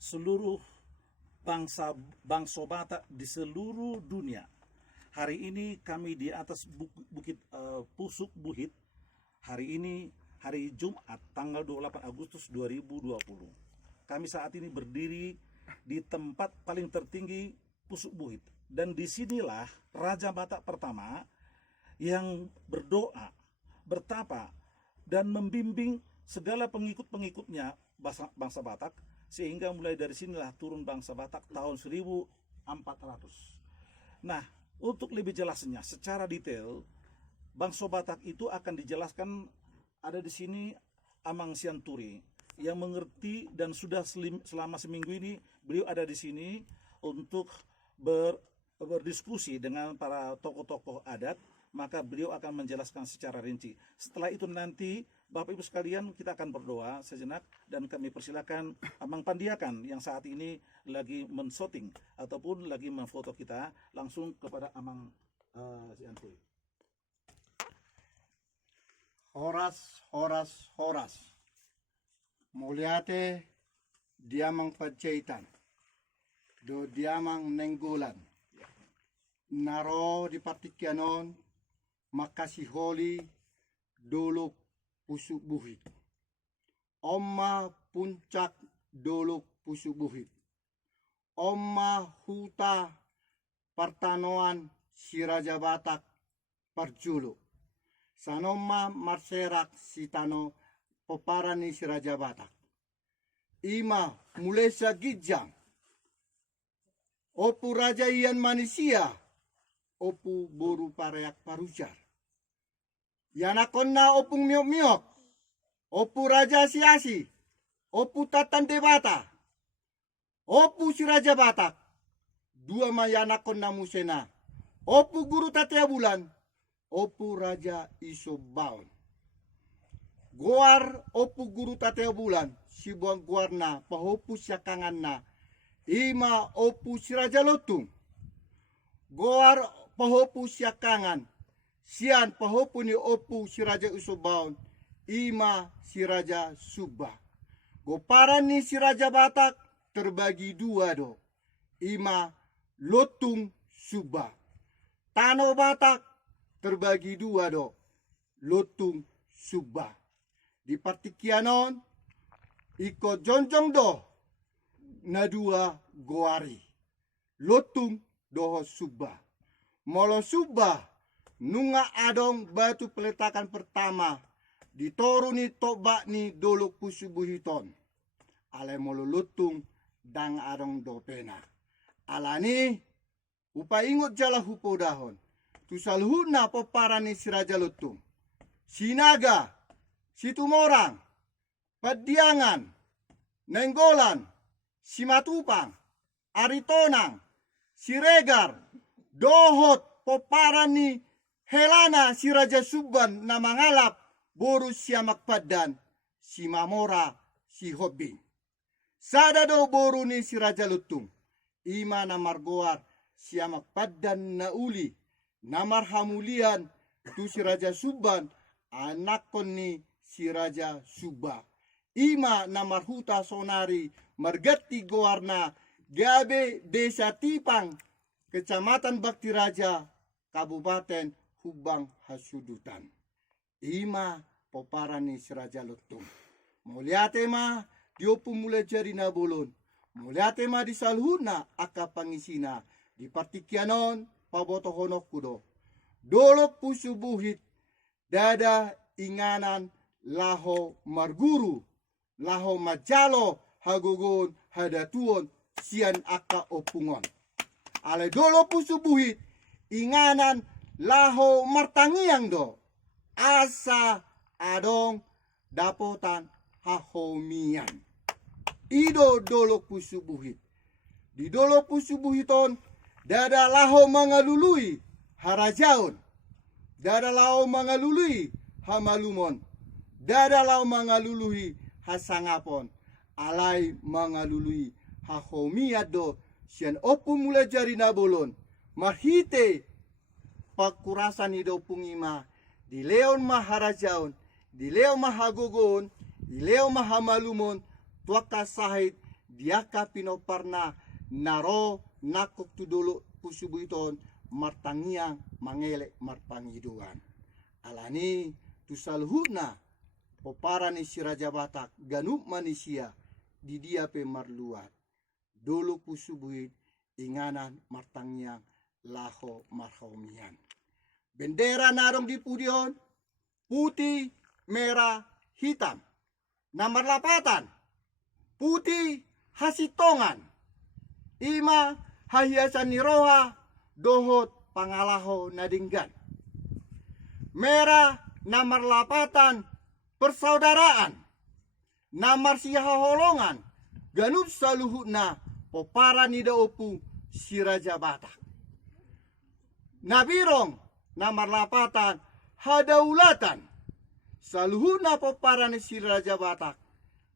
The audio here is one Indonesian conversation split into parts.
seluruh bangsa Batak di seluruh dunia. Hari ini kami di atas Bukit Pusuk Buhit. Hari ini hari Jumat tanggal 28 Agustus 2020. Kami saat ini berdiri di tempat paling tertinggi Pusuk Buhit. Dan disinilah Raja Batak pertama yang berdoa, bertapa, dan membimbing segala pengikut-pengikutnya bangsa Batak, sehingga mulai dari sinilah turun bangsa Batak tahun 1400. Nah, untuk lebih jelasnya secara detail, bangsa Batak itu akan dijelaskan ada di sini Amang Sianturi yang mengerti, dan sudah selama seminggu ini beliau ada di sini untuk berdiskusi dengan para tokoh-tokoh adat. Maka beliau akan menjelaskan secara rinci. Setelah itu nanti Bapak Ibu sekalian kita akan berdoa sejenak, dan kami persilakan Amang Pandiakan yang saat ini lagi menshooting ataupun lagi memfoto kita, langsung kepada Amang Sianturi. Horas. Muliate diamang pajaitan. Do diamang nenggulan. Naro di Partikyanon makasih holi dolok Pusuk Buhit. Oma puncak dolok Pusuk Buhit. Oma huta partanoan si Raja Batak parjulo. Sanoma marserak si tano peparani si Raja Batak. Ima mulai sagijang. Opu Raja ian manusia. Opu boru pareak parujar. Yanakon na opung miok-miok. Opu Raja Siasi. Opu Tatan Debata. Opu si Raja Batak. Dua mayanakon na musena. Opu Guru Tatia Bulan. Opu Raja Isobaon. Goar opu Guru Tatia Bulan. Si buang goar na pahopu syakangan na. Ima opu si Raja Lotung. Goar pahopu syakangan. Sian pahopu ni opu si Raja Isobaon. Ima si Raja Subah. Goparan ni si Raja Batak terbagi dua do. Ima Lotung Subah. Tano Batak terbagi dua do. Lotung Subah. Di Partikyanon iko jonjong do na dua goari. Lotung doho Subah. Molo Subah nunga adong batu peletakan pertama ditoruni tobak ni dolok Pusuk Buhiton. Ale molo lutung dang adong dopena. Alani upa ingot jala hupo dahon. Tusalhuna poparani si Raja Lutung. Sinaga, Situmorang, Padiangan, Nenggolan, Simatupang, Aritonang, Siregar, Dohot poparani Helana si Raja Suban na mangalap boru siamak padan si Mamora si Hobing. Sada do boru ni si Raja Lutung. Ima na margoar siamak padan na uli. Namar hamulian tu si Raja Suban anakon ni si Raja Subah. Ima na marhuta sonari margati goarna gabe desa Tipang Kecamatan Bakti Raja Kabupaten Hubang Hasudutan. Ima poparani si Raja Lutung. Muliate ma diopu mulai jari na bolon. Muliate ma di salhuna aka pangisina. Di Partikyanon paboto honok kudo. Dolok Pusuk Buhit dada inganan laho marguru. Laho majalo hagogon hadatuon sian aka opungon. Ale dolok Pusuk Buhit inganan laho martangiang do. Asa adong dapotan hahomian. Ido dolok Pusuk Buhit. Di dolok Pusuk Buhiton dada laho mangalului harajaon. Dada laho mangalului hamalumon. Dada laho mangalului hasangapon. Alai mangalului hahomiat do sian opu mulai jari nabolon. Marhite pakurasan ido pungima. Di leon maharajaon, di leon mahagogon, di leon mahamalumon, tuaka sahid, diaka pinoparna naro nakok tudolo pusubuiton martangiang mangele marpangiduan. Alani tusalhuna poparani si Raja Batak ganup manusia di dia pe marluat. Dulu pusubuit inganan martangiang laho marhomian. Bendera narong di pudion putih, merah, hitam. Nomor 8 putih hasitongan. Ima hahiasan niroha dohot pangalaho nadinggan. Merah nomor 8 persaudaraan. Nomor sihaholongan ganup saluhutna popara nida opu si Raja Batak. Nabirong nomor 8 hadaulatan. Saluhuna poparana si Raja Batak.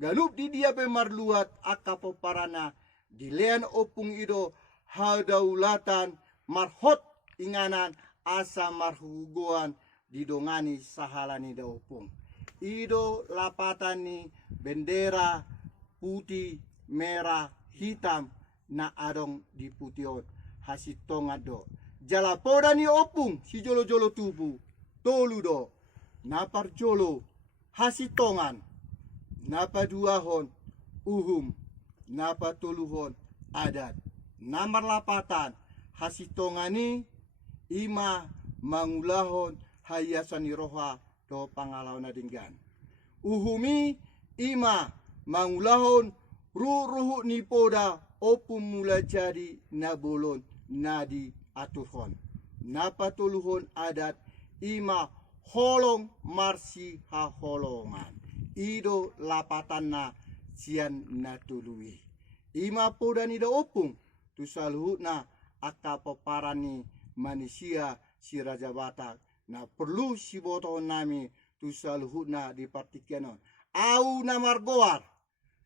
Ganup di dia pemarluat aka poparana dilean opung ido hadaulatan marhot inganan asa marhuguan didongani sahalani da opung. Ido lapatan ni bendera putih, merah, hitam na adong di pution hasitongado. Jalapoda ni opung si jolo-jolo tubuh toludo napar jolo hasitongan napa duahon uhum napa toluhon adat namar lapatan hasitongani ima mangulahon hayasani roha do pangalaw na dinggan uhumi ima mangulahon ruruhu ni poda opum mula jadi nabolon nadi atuhon napa toluhon adat ima holong marsi ha holongan ido lapatanna sian natului ima poda nida opung tusalhutna aka peparani manusia si Raja Batak na perlu si boto nami tusalhutna di partikenon au namar goar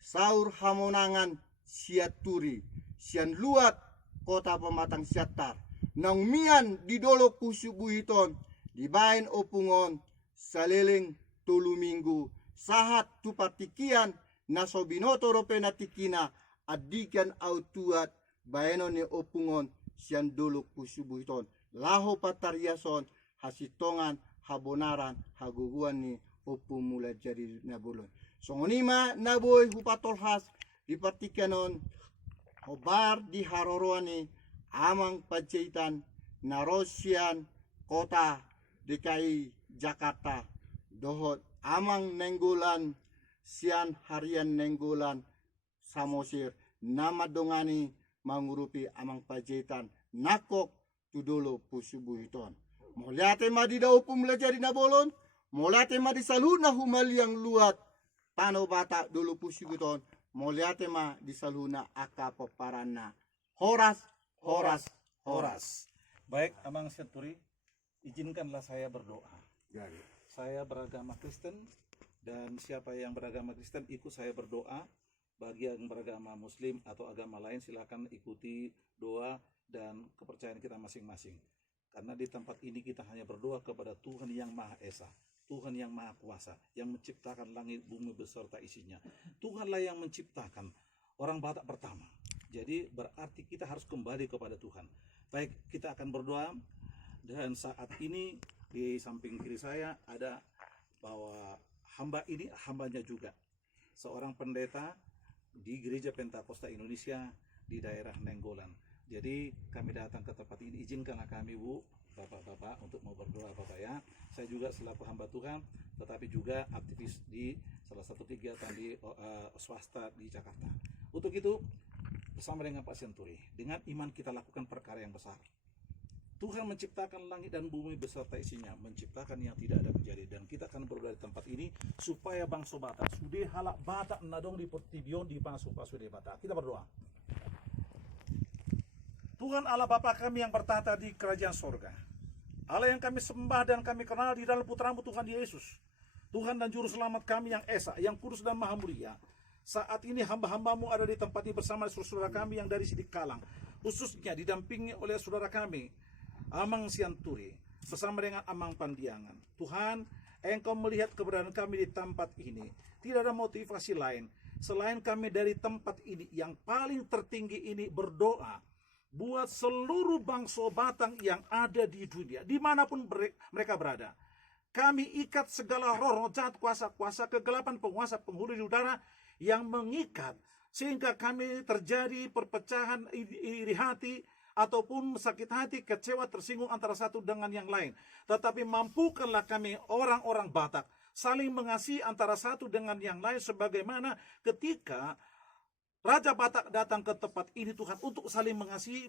saur hamonangan siaturi sian luat kota pematang siatar nang mian di dolo kusubuhiton dibain opungon saliling tulu minggu sahat tu partikian nasobinoto rope natikina adikan autuat baeno ni opungon sian dolo kusubuhiton laho patariason hasitongan habonaran haguguan ni opung mula jadi nabulon songonima naboy hupatolhas di partikenon obar di haroroani amang pajaitan narosian kota DKI Jakarta dohot amang nenggolan sian harian nenggolan samosir nama dongani mangurupi amang pajaitan nakok tudolo pusubuhiton moliate ma di daupum lajari nabolon moliate ma di saluna humaliang luat tano bata dulu pusubuhiton moliate ma di saluna aka peparana horas. Baik, Amang Senturi, izinkanlah saya berdoa. Saya beragama Kristen dan siapa yang beragama Kristen ikut saya berdoa. Bagi yang beragama Muslim atau agama lain silakan ikuti doa dan kepercayaan kita masing-masing. Karena di tempat ini kita hanya berdoa kepada Tuhan yang Maha Esa, Tuhan yang Maha Kuasa, yang menciptakan langit bumi beserta isinya. Tuhanlah yang menciptakan orang Batak pertama. Jadi berarti kita harus kembali kepada Tuhan. Baik, kita akan berdoa. Dan saat ini di samping kiri saya ada bahwa hamba ini hambanya juga seorang pendeta di Gereja Pentakosta Indonesia di daerah Nenggolan. Jadi kami datang ke tempat ini, izinkanlah kami Bu, Bapak-bapak untuk mau berdoa Bapak ya. Saya juga selaku hamba Tuhan, tetapi juga aktivis di salah satu kegiatan di swasta di Jakarta. Untuk itu bersama dengan Pak Senturi, dengan iman kita lakukan perkara yang besar. Tuhan menciptakan langit dan bumi beserta isinya, menciptakan yang tidak ada menjadi, dan kita akan berdoa di tempat ini supaya bangsa Batak sudah halak Batak nadong di pertibion di bangsa sudah Batak. Kita berdoa. Tuhan Allah Bapa kami yang bertahta di kerajaan sorga, Allah yang kami sembah dan kami kenal di dalam putramu Tuhan Yesus, Tuhan dan Juru Selamat kami yang Esa, yang kudus dan maha mulia. Saat ini hamba-hambamu ada di tempat ini bersama saudara kami yang dari Sidik Kalang, khususnya didampingi oleh saudara kami Amang Sianturi bersama dengan Amang Pandiangan. Tuhan, Engkau melihat keberadaan kami di tempat ini. Tidak ada motivasi lain. selain kami dari tempat ini yang paling tertinggi ini berdoa buat seluruh bangsa Batang yang ada di dunia, dimanapun mereka berada. Kami ikat segala roh jahat, kuasa-kuasa kegelapan, penguasa penghulu di udara yang mengikat, sehingga kami terjadi perpecahan iri hati, ataupun sakit hati, kecewa, tersinggung antara satu dengan yang lain. Tetapi mampukanlah kami orang-orang Batak saling mengasihi antara satu dengan yang lain, sebagaimana ketika Raja Batak datang ke tempat ini Tuhan untuk saling mengasihi,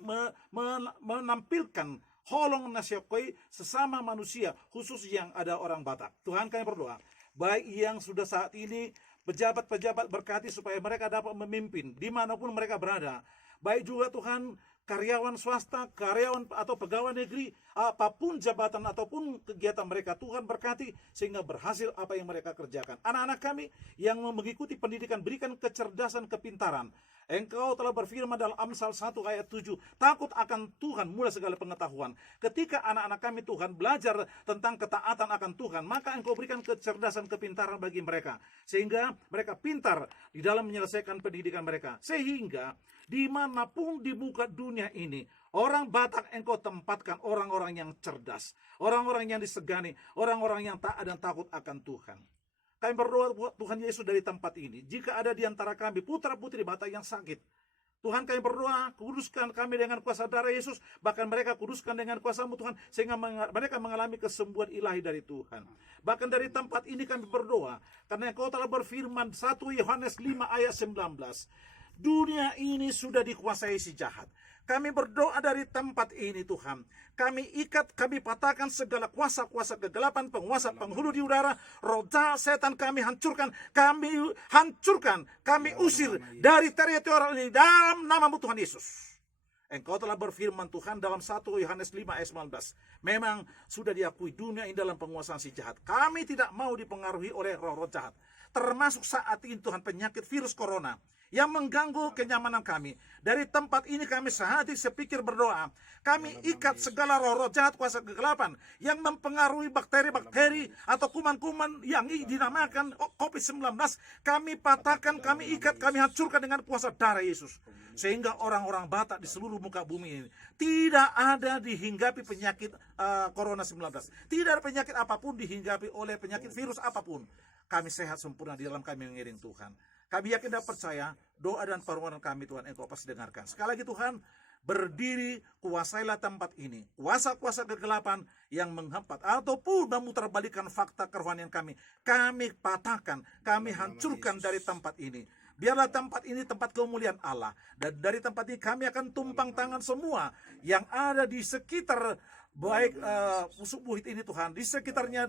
menampilkan holong nasyakoi sesama manusia, khusus yang ada orang Batak. Tuhan, kami berdoa, baik yang sudah saat ini pejabat-pejabat berkati supaya mereka dapat memimpin dimanapun mereka berada. Baik juga Tuhan karyawan swasta, karyawan atau pegawai negeri, apapun jabatan ataupun kegiatan mereka, Tuhan berkati sehingga berhasil apa yang mereka kerjakan. Anak-anak kami yang mengikuti pendidikan, berikan kecerdasan, kepintaran. Engkau telah berfirman dalam Amsal 1 ayat 7, takut akan Tuhan mulai segala pengetahuan. Ketika anak-anak kami Tuhan belajar tentang ketaatan akan Tuhan, maka Engkau berikan kecerdasan, kepintaran bagi mereka, sehingga mereka pintar di dalam menyelesaikan pendidikan mereka. Sehingga dimanapun di muka dunia ini, orang Batak Engkau tempatkan orang-orang yang cerdas, orang-orang yang disegani, orang-orang yang taat dan takut akan Tuhan. Kami berdoa buat Tuhan Yesus dari tempat ini, jika ada di antara kami putra-putri Batak yang sakit, Tuhan, kami berdoa, kuduskan kami dengan kuasa darah Yesus, bahkan mereka kuduskan dengan kuasa-Mu Tuhan, sehingga mereka mengalami kesembuhan ilahi dari Tuhan. Bahkan dari tempat ini kami berdoa, karena Engkau telah berfirman 1 Yohanes 5 ayat 19, dunia ini sudah dikuasai si jahat. Kami berdoa dari tempat ini Tuhan, kami ikat, kami patahkan segala kuasa-kuasa kegelapan, penguasa penghulu di udara, roh jahat setan kami hancurkan, kami usir dari teritorial ini dalam nama-Mu Tuhan Yesus. Engkau telah berfirman Tuhan dalam 1 Yohanes 5 ayat 19, memang sudah diakui dunia ini dalam penguasaan si jahat. Kami tidak mau dipengaruhi oleh roh-roh jahat, termasuk saat ini Tuhan penyakit virus corona yang mengganggu kenyamanan kami. Dari tempat ini kami sehati sepikir berdoa, kami ikat segala roh-roh jahat, kuasa kegelapan yang mempengaruhi bakteri-bakteri atau kuman-kuman yang dinamakan COVID-19. Kami patahkan, kami ikat, kami hancurkan dengan kuasa darah Yesus, sehingga orang-orang Batak di seluruh muka bumi ini tidak ada dihinggapi penyakit Corona 19. Tidak ada penyakit apapun dihinggapi oleh penyakit virus apapun. Kami sehat sempurna di dalam kami mengiring Tuhan. Kami yakin dan percaya doa dan permohonan kami Tuhan Engkau pasti dengarkan. Sekali lagi Tuhan, berdiri kuasailah tempat ini. Kuasa-kuasa kegelapan yang menghambat ataupun memutarbalikkan fakta kerohanian kami patahkan, kami hancurkan dari tempat ini. Biarlah tempat ini tempat kemuliaan Allah. Dan dari tempat ini kami akan tumpang tangan semua yang ada di sekitar baik pusuk buhit ini Tuhan. Di sekitarnya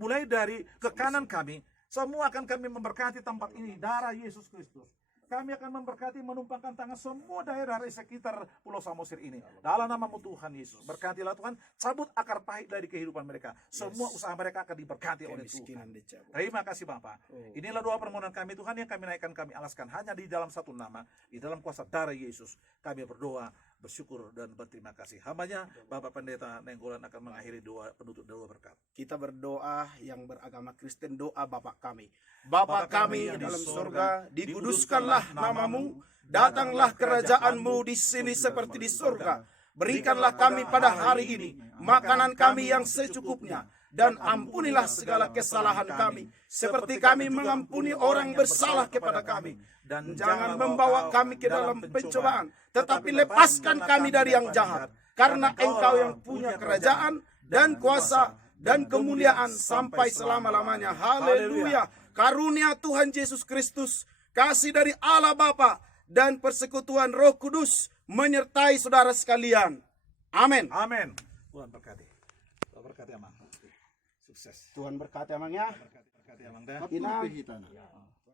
mulai dari ke kanan kami, semua akan kami memberkati tempat ini, darah Yesus Kristus. Kami akan memberkati, menumpangkan tangan semua daerah di sekitar Pulau Samosir ini. Dalam nama-Mu Tuhan Yesus, berkatilah Tuhan, cabut akar pahit dari kehidupan mereka. Semua usaha mereka akan diberkati oleh Tuhan. Terima kasih Bapa. Inilah doa permohonan kami Tuhan yang kami naikkan, kami alaskan hanya di dalam satu nama, di dalam kuasa darah Yesus. Kami berdoa, bersyukur dan berterima kasih. Hambanya Bapak Pendeta Nenggolan akan mengakhiri doa penutup doa berkat. Kita berdoa yang beragama Kristen, doa Bapa kami. Bapa kami di dalam surga, dikuduskanlah nama-Mu, datanglah kerajaan-Mu di sini seperti di surga. Berikanlah kami pada hari ini makanan kami yang secukupnya, dan ampunilah segala kesalahan kami, seperti kami mengampuni orang bersalah kepada kami. Dan jangan membawa kami ke dalam pencobaan, tetapi lepaskan kami dari yang jahat. Karena Engkau yang punya kerajaan dan kuasa dan kemuliaan sampai selama-lamanya. Haleluya. Karunia Tuhan Yesus Kristus, kasih dari Allah Bapa, dan persekutuan Roh Kudus menyertai saudara sekalian. Amin. Amin. Tuhan berkati. Tuhan berkati Amang. Sukses. Tuhan berkati amangnya. Berkati Amang dah. Kapul pehitana.